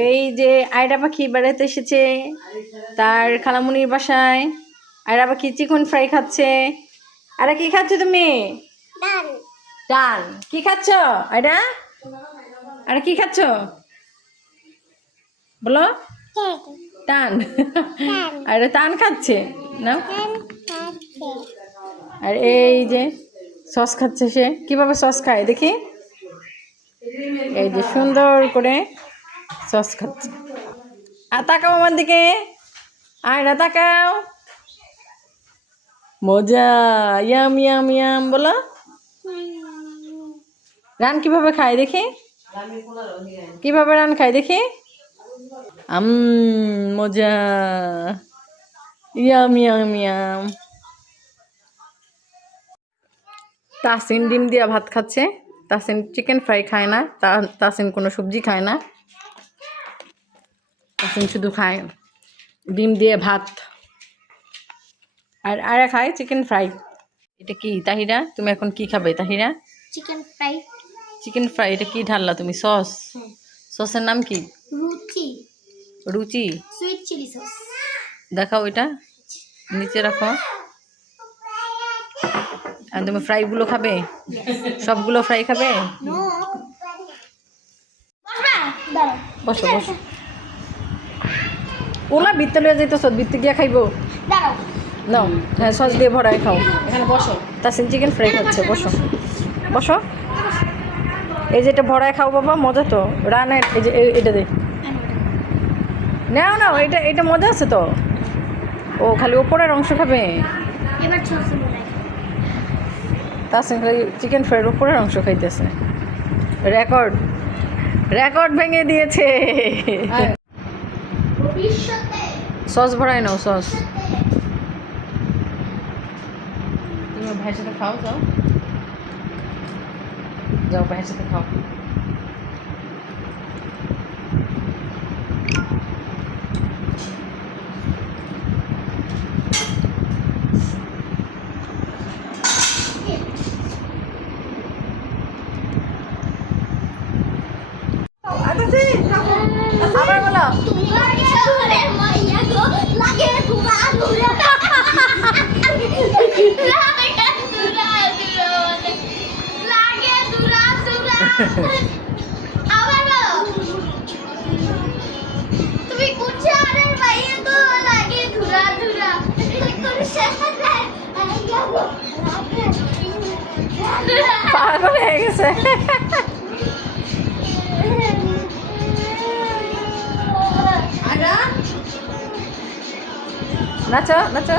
এই যে আয়রা পাখি বেড়াতে এসেছে তার খালামুনির বাসায়। আয়রা পাখি চিকন ফ্রাই খাচ্ছে। আরে কি খাচ্ছ তুমি? ডাল। কি খাচ্ছ আয়রা? আরে কি খাচ্ছ বলো? টান। আরে টান খাচ্ছে না। আর এই যে সস খাচ্ছে সে। কিভাবে সস খায় দেখি। এই যে সুন্দর করে সস খাচ্ছে। আর তাকাও আমার দিকে। আয়রা তাকাও। মজা। ইয়াম ইয়াম ইয়াম বলো। রান কিভাবে খায় দেখি। কিভাবে রান খায় দেখি। মজা। Yam yam yam. তাসিন ডিম দিয়া ভাত খাচ্ছে। তাসিন চিকেন ফ্রাই খায় না। তাসিন কোনো সবজি খায় না। তাসিন শুধু খায় ডিম দিয়ে ভাত। আর আয়রা খায় চিকেন ফ্রাই। এটা কি তাহিরা? তুমি এখন কি খাবে Tahira? Chicken fry. Chicken fry. এটা কি ঢাললা তুমি? সস। সসের নাম কি? Ruchi. Ruchi. Sweet chilli sauce. দেখাও এটা নিচে রাখো। আর তুমি ফ্রাইগুলো খাবে? সবগুলো ফ্রাই খাবে? নো। বসো বসো। ওলা ভিতরে লয়ে যাইতেছ, ভিতরে গিয়া খাইবো। দাঁড়াও। নাও, হ্যাঁ সস দিয়ে ভরাই খাও। এখানে বসো। তাসিন চিকেন ফ্রাই খাচ্ছে। বসো বসো। এই যে এটা ভরায় খাও বাবা, মজা তো। রানের এই যে এটা দে। নাও নাও, এটা এটা মজা আছে তো। ও খালি ওপরের অংশ খাবে। এবার সস বানাই। তাসিন খালি চিকেন ফ্রাইয়ের উপরের অংশ খাইতেছে। রেকর্ড রেকর্ড ভেঙে দিয়েছে। ভবিষ্যতে সস ভরাই নাও সস। তুমি ভাইয়ের সাথে খাও। যাও যাও ভাইয়ের সাথে খাও। আবার বলো। শহরের মাইয়া গো লাগে ধুরা ধুরা। লাগে ধুরা ধুরা। আবার বলো। তুমি কোন শহরের মাইয়া গো লাগে ধুরা ধুরা। কোন শহরের মাইয়া গো লাগে ধুরা। পাগল হয়ে গেছে। নাচো নাচো।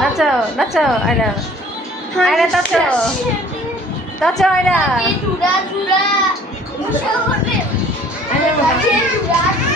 নাচো নাচো আয়রা। আয়রা নাচো নাচো আয়রা। ধুরা ধুরা। শহরে লাগে ধুরা ধুরা।